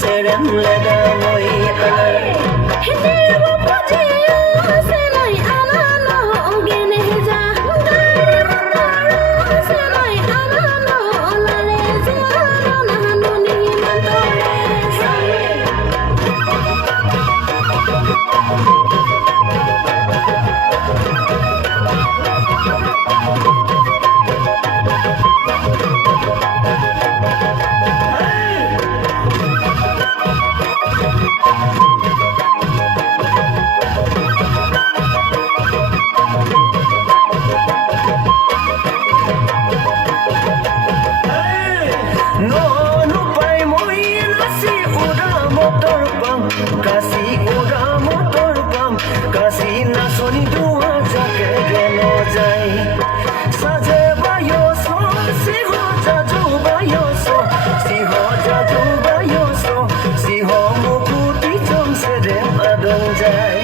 serem leda moi anai hete mo poje se nai anano ogene ja dare motoro se nai anano lale jaro nahanu ni mantore no no pai moi nasi ura motor pam kasi ura motor pam kasi na soni dua jake geno jai saje bayo so si ho jaju bayo so si ho jaju bayo so si ho mukuti chom se de adong jai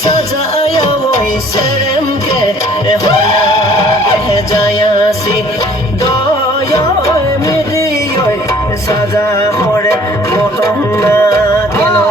Sajaya voi serem ke hoya ke jayasi doya midi oi saja hore motonna keno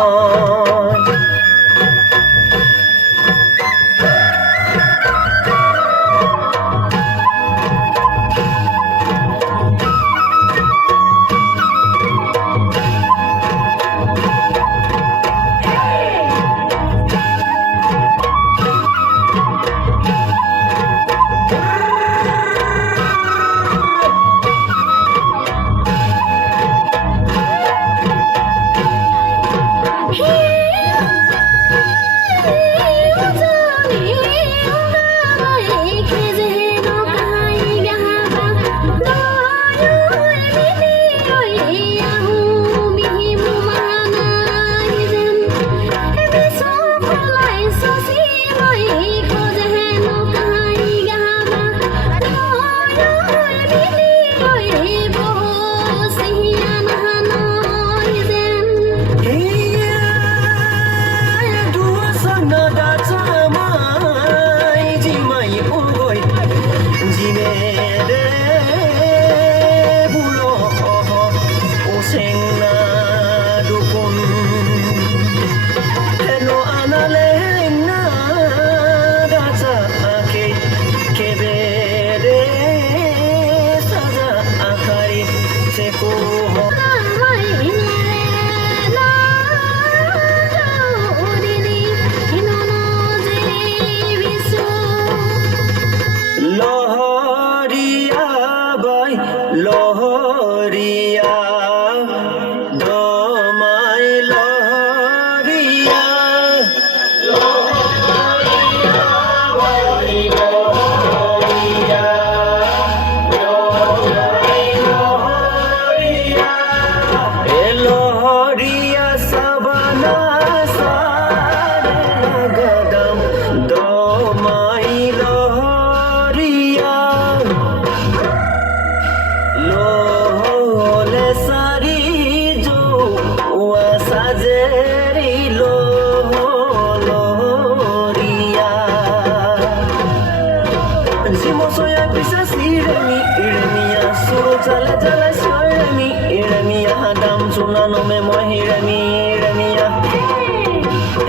Sale jala shoremi iremiya dam chuna no me mohiremi iremiya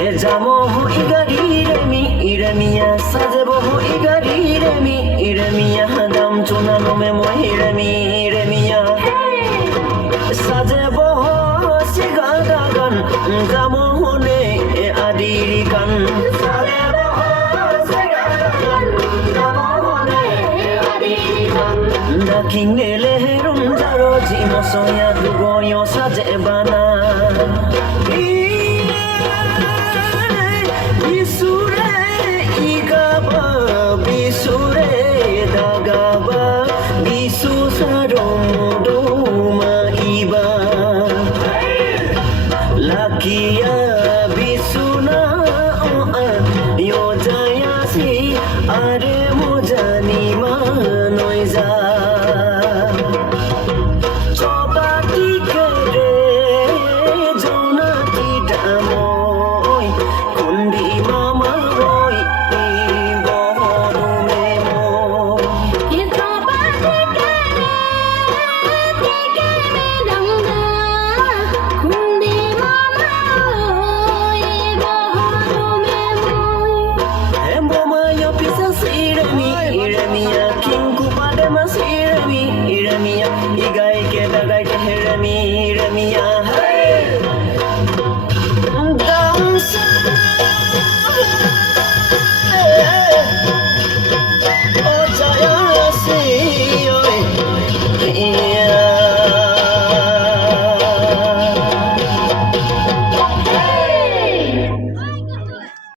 e jamo ho igari remi iremiya sajebo ho igari remi iremiya dam chuna no me mohiremi iremiya sajebo ho sigada gan jamo ho ne e adiri kan sajebo ho sigada gan jamo ho ne e adiri kan daking leherum jaro jimo soya dugoyo sajebana bisure igaba bisure dagaba bisu saromuduma iba lakia bisuna yo jayasi are mojani manoiza Iremia, King Kupa de Mas Iremia,